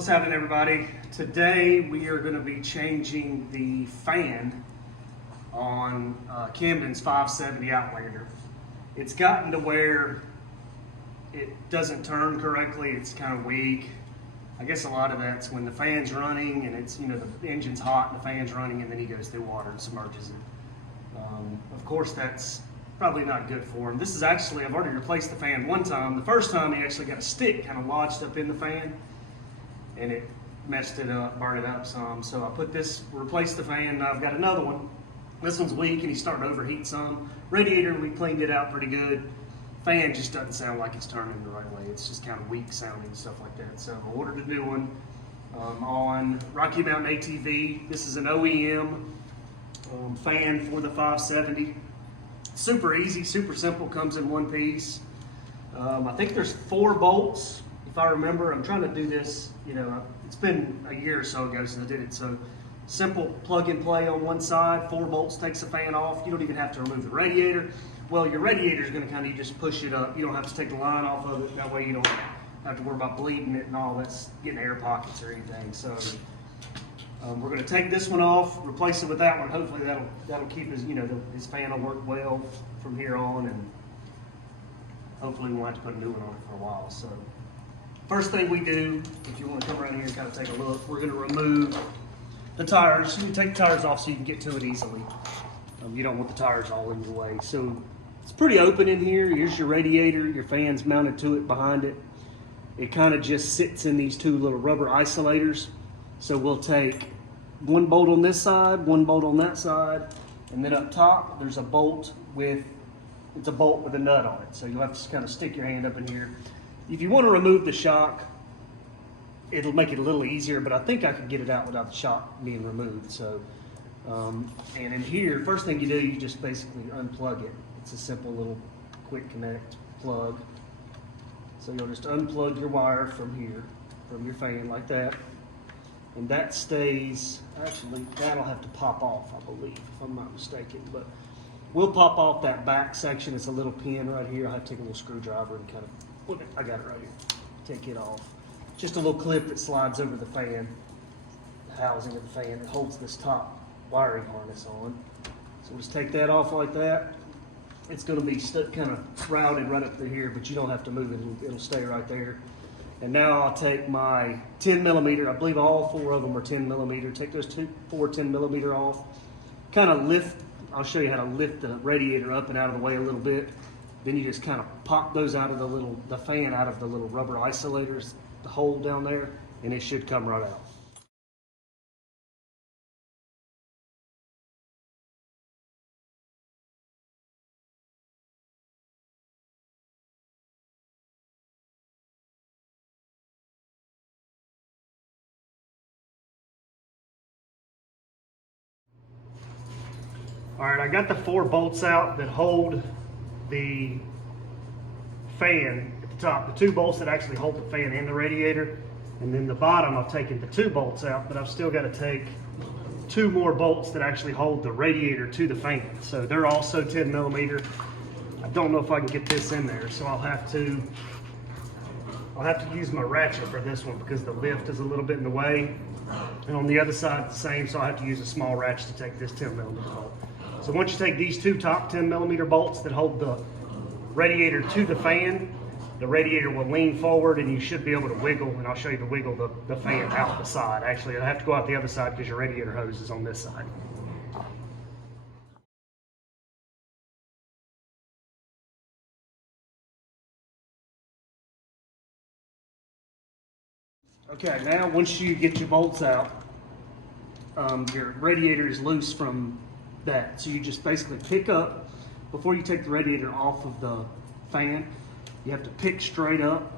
What's happening, everybody? Today we are going to be changing the fan on Camdon's 570 Outlander. It's gotten to where it doesn't turn correctly. It's kind of weak. I guess a lot of that's when the fan's running and it's, the engine's hot and the fan's running, and then he goes through water and submerges it. Of course, that's probably not good for him. This is actually, I've already replaced the fan one time. The first time he actually got a stick kind of lodged up in the fan, and it messed it up, burned it up some. So I replaced the fan. Now I've got another one. This one's weak and he's starting to overheat some. Radiator, we cleaned it out pretty good. Fan just doesn't sound like it's turning the right way. It's just kind of weak sounding, stuff like that. So I ordered a new one on Rocky Mountain ATV. This is an OEM fan for the 570. Super easy, super simple, comes in one piece. I think there's 4 bolts. If I remember, I'm trying to do this, it's been a year or so ago since I did it. So simple plug and play on one side, 4 bolts takes the fan off. You don't even have to remove the radiator. Well, your radiator is going to you just push it up. You don't have to take the line off of it. That way you don't have to worry about bleeding it and all that's getting air pockets or anything. So we're going to take this one off, replace it with that one. Hopefully that'll keep his, his fan will work well from here on, and hopefully we won't have to put a new one on it for a while. So first thing we do, if you want to come around here and kind of take a look, we're going to remove the tires. You can take the tires off so you can get to it easily. You don't want the tires all in your way. So it's pretty open in here. Here's your radiator. Your fan's mounted to it behind it. It kind of just sits in these 2 little rubber isolators. So we'll take 1 bolt on this side, 1 bolt on that side, and then up top there's a bolt with a nut on it. So you'll have to kind of stick your hand up in here. If you want to remove the shock, it'll make it a little easier, but I think I could get it out without the shock being removed. So, and in here, first thing you do, you just basically unplug it. It's a simple little quick connect plug. So you'll just unplug your wire from here, from your fan like that. And that stays, actually, that'll have to pop off, I believe, if I'm not mistaken. But we'll pop off that back section. It's a little pin right here. I'll have to take a little screwdriver and kind of, I got it right here. Take it off. Just a little clip that slides over the fan, the housing of the fan. It holds this top wiring harness on. So we'll just take that off like that. It's going to be kind of routed right up through here, but you don't have to move it. It'll stay right there. And now I'll take my 10 millimeter. I believe all 4 of them are 10 millimeter. Take those 4 10 millimeter off. Kind of lift. I'll show you how to lift the radiator up and out of the way a little bit. Then you just kind of pop those out of the fan out of the little rubber isolators, the hole down there, and it should come right out. All right, I got the 4 bolts out that hold the fan at the top, the 2 bolts that actually hold the fan and the radiator. And then the bottom, I've taken the 2 bolts out, but I've still got to take 2 more bolts that actually hold the radiator to the fan. So they're also 10 millimeter. I don't know if I can get this in there, so I'll have to use my ratchet for this one because the lift is a little bit in the way. And on the other side, it's the same, so I have to use a small ratchet to take this 10 millimeter bolt. So once you take these 2 top 10 millimeter bolts that hold the radiator to the fan, the radiator will lean forward and you should be able to wiggle, and I'll show you to wiggle the fan out the side. Actually, I have to go out the other side because your radiator hose is on this side. Okay, now once you get your bolts out, your radiator is loose from that. So you just basically pick up, before you take the radiator off of the fan, you have to pick straight up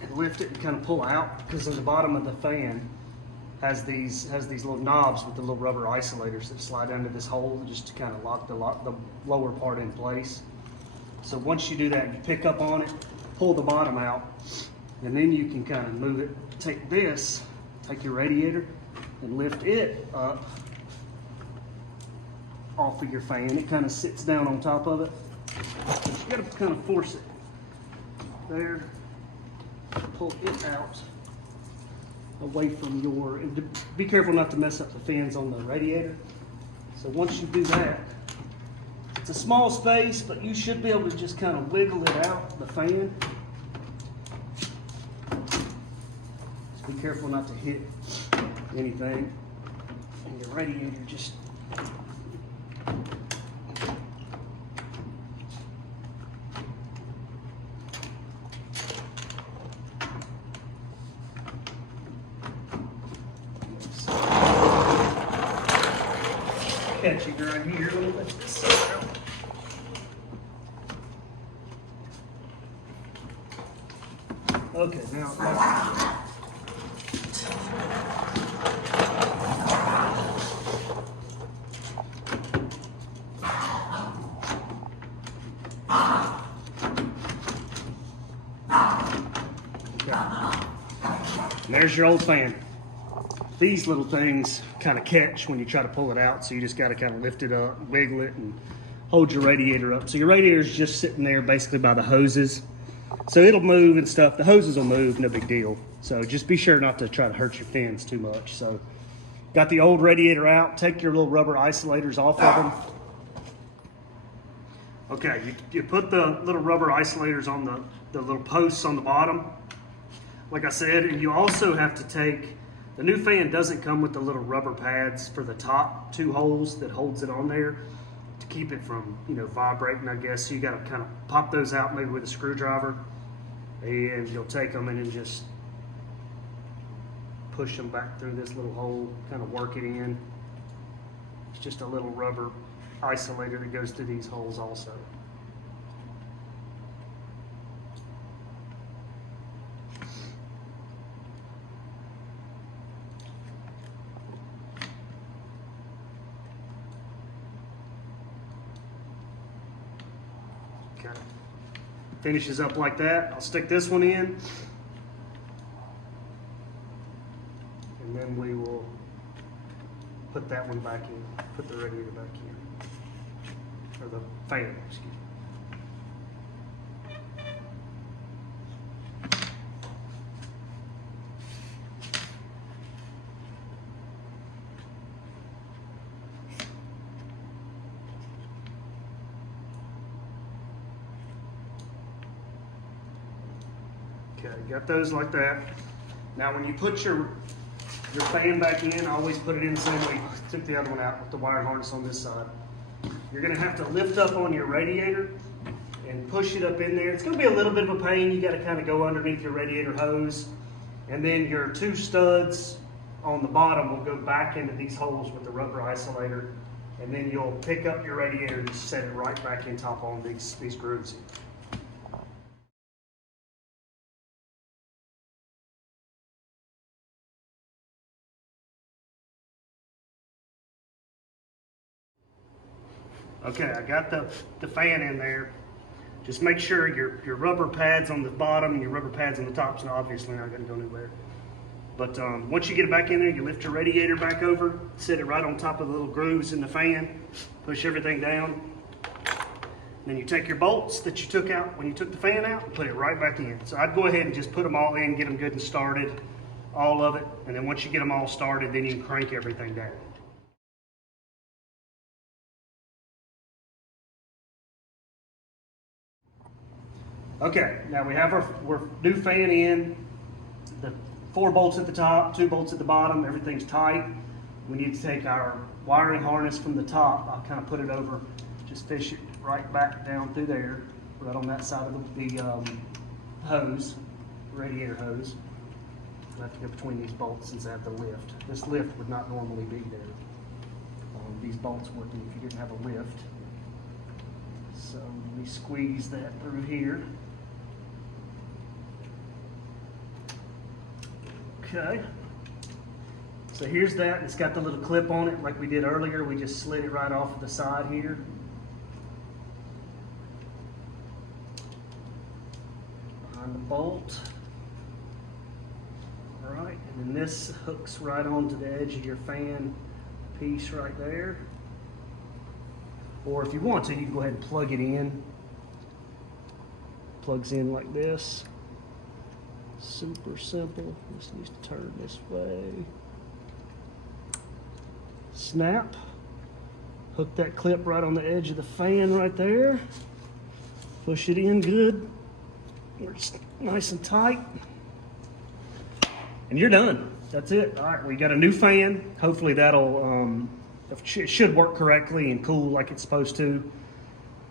and lift it and kind of pull out, because in the bottom of the fan has these little knobs with the little rubber isolators that slide under this hole just to kind of lock the lower part in place. So once you do that, you pick up on it, pull the bottom out, and then you can kind of move it. Take your radiator and lift it up off of your fan. It kind of sits down on top of it. So you got to kind of force it there, pull it out away from your, and be careful not to mess up the fans on the radiator. So once you do that, it's a small space, but you should be able to just kind of wiggle it out, the fan. Just be careful not to hit anything. And your radiator just catching right here. Let me lift this up. Okay, now. And there's your old fan. These little things kind of catch when you try to pull it out, so you just got to kind of lift it up, wiggle it, and hold your radiator up. So your radiator is just sitting there basically by the hoses. So it'll move and stuff. The hoses will move, no big deal. So just be sure not to try to hurt your fins too much. So got the old radiator out. Take your little rubber isolators off of them. Okay, you put the little rubber isolators on the little posts on the bottom, like I said, and you also have to take, the new fan doesn't come with the little rubber pads for the top two holes that holds it on there to keep it from, vibrating, I guess. So you got to kind of pop those out maybe with a screwdriver, and you'll take them and then just push them back through this little hole, kind of work it in. It's just a little rubber isolator that goes through these holes also. Okay. Finishes up like that. I'll stick this one in, and then we will put that one back in, put the radiator back in, or the fan, excuse me. Okay, got those like that. Now when you put your fan back in, always put it in the same way. Took the other one out with the wire harness on this side. You're gonna have to lift up on your radiator and push it up in there. It's gonna be a little bit of a pain. You gotta kind of go underneath your radiator hose. And then your two studs on the bottom will go back into these holes with the rubber isolator. And then you'll pick up your radiator and set it right back in top on these grooves. Okay, I got the fan in there. Just make sure your rubber pads on the bottom and your rubber pads on the top's obviously not going to go anywhere. But once you get it back in there, you lift your radiator back over, set it right on top of the little grooves in the fan, push everything down. Then you take your bolts that you took out when you took the fan out and put it right back in. So I'd go ahead and just put them all in, get them good and started, all of it. And then once you get them all started, then you can crank everything down. Okay, now we have our new fan in, the 4 bolts at the top, 2 bolts at the bottom, everything's tight. We need to take our wiring harness from the top. I'll kind of put it over, just fish it right back down through there, right on that side of the hose, radiator hose. I have to go between these bolts since I have the lift. This lift would not normally be there. These bolts wouldn't if you didn't have a lift. So let me squeeze that through here. Okay, so here's that. It's got the little clip on it like we did earlier. We just slid it right off of the side here. Behind the bolt. All right, and then this hooks right onto the edge of your fan piece right there. Or if you want to, you can go ahead and plug it in. Plugs in like this. Super simple. Just needs to turn this way. Snap. Hook that clip right on the edge of the fan right there. Push it in good. It's nice and tight. And you're done. That's it. All right, we got a new fan. Hopefully that'll, it should work correctly and cool like it's supposed to.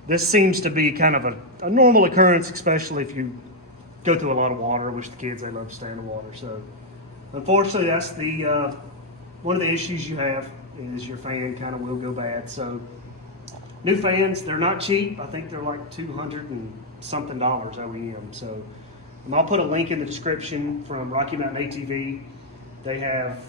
This seems to be kind of a normal occurrence, especially if you go through a lot of water, which the kids, they love to stay in the water. So unfortunately, that's the one of the issues you have is your fan kind of will go bad. So new fans, they're not cheap. I think they're like $200 and something OEM. So I'll put a link in the description from Rocky Mountain ATV. They have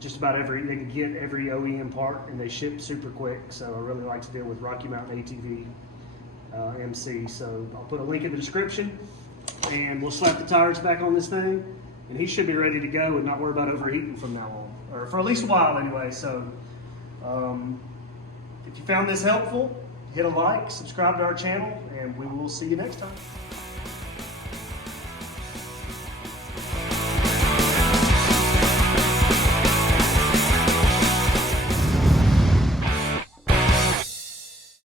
just about they can get every OEM part, and they ship super quick. So I really like to deal with Rocky Mountain ATV MC. So I'll put a link in the description, and we'll slap the tires back on this thing, and he should be ready to go and not worry about overheating from now on, or for at least a while anyway. So if you found this helpful, hit a like, subscribe to our channel, and we will see you next time.